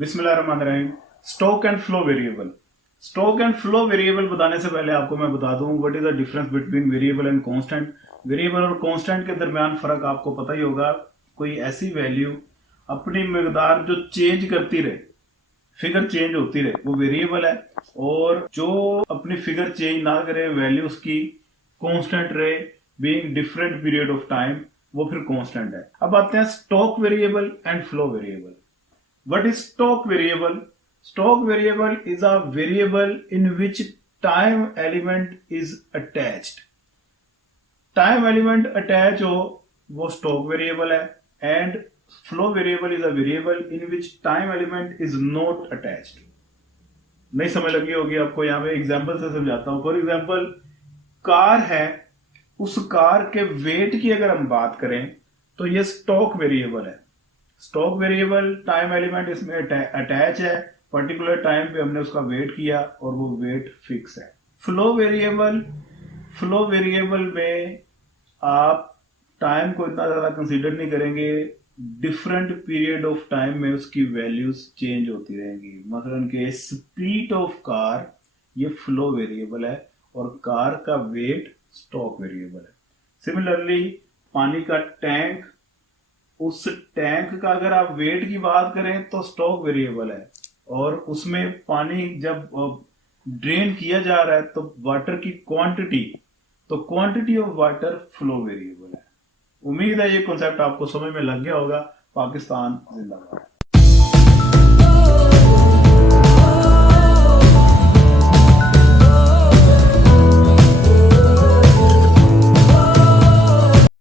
बिस्मिल्लाहिर्रहमानिर्रहीम। Stock and flow variable. Stock and flow variable बताने से पहले आपको मैं बता दूं what is the difference between variable and constant. Variable और कांस्टेंट के दरमियान फर्क आपको पता ही होगा। कोई ऐसी वैल्यू अपनी मकदार जो चेंज करती रहे, फिगर चेंज होती रहे, वो वेरिएबल है। और जो अपनी फिगर चेंज ना करे, वैल्यू उसकी कांस्टेंट रहे being different period of time, वो फिर कांस्टेंट है। अब आते हैं stock variable and flow variable. What is stock variable? Stock variable is a variable in which time element is attached. Time element attach हो वो stock variable है, and flow variable is a variable in which time element is not attached. नहीं समझ लगी होगी आपको, यहाँ पे एग्जाम्पल से समझाता हूँ। फॉर एग्जाम्पल, कार है, उस कार के वेट की अगर हम बात करें तो ये स्टॉक वेरिएबल है। स्टॉक वेरिएबल टाइम एलिमेंट इसमें अटैच है, पर्टिकुलर टाइम पे हमने उसका वेट किया और वो वेट फिक्स है। फ्लो वेरिएबल में आप टाइम को इतना ज्यादा कंसीडर नहीं करेंगे, डिफरेंट पीरियड ऑफ टाइम में उसकी वैल्यूज चेंज होती रहेंगी। मसलन के स्पीड ऑफ कार, ये फ्लो वेरिएबल है, और कार का वेट स्टॉक वेरिएबल है। सिमिलरली पानी का टैंक, उस टैंक का अगर आप वेट की बात करें तो स्टॉक वेरिएबल है, और उसमें पानी जब ड्रेन किया जा रहा है तो वाटर की क्वांटिटी, तो quantity of water flow variable है। उम्मीद है ये कॉन्सेप्ट आपको समझ में लग गया होगा। पाकिस्तान जिंदाबाद।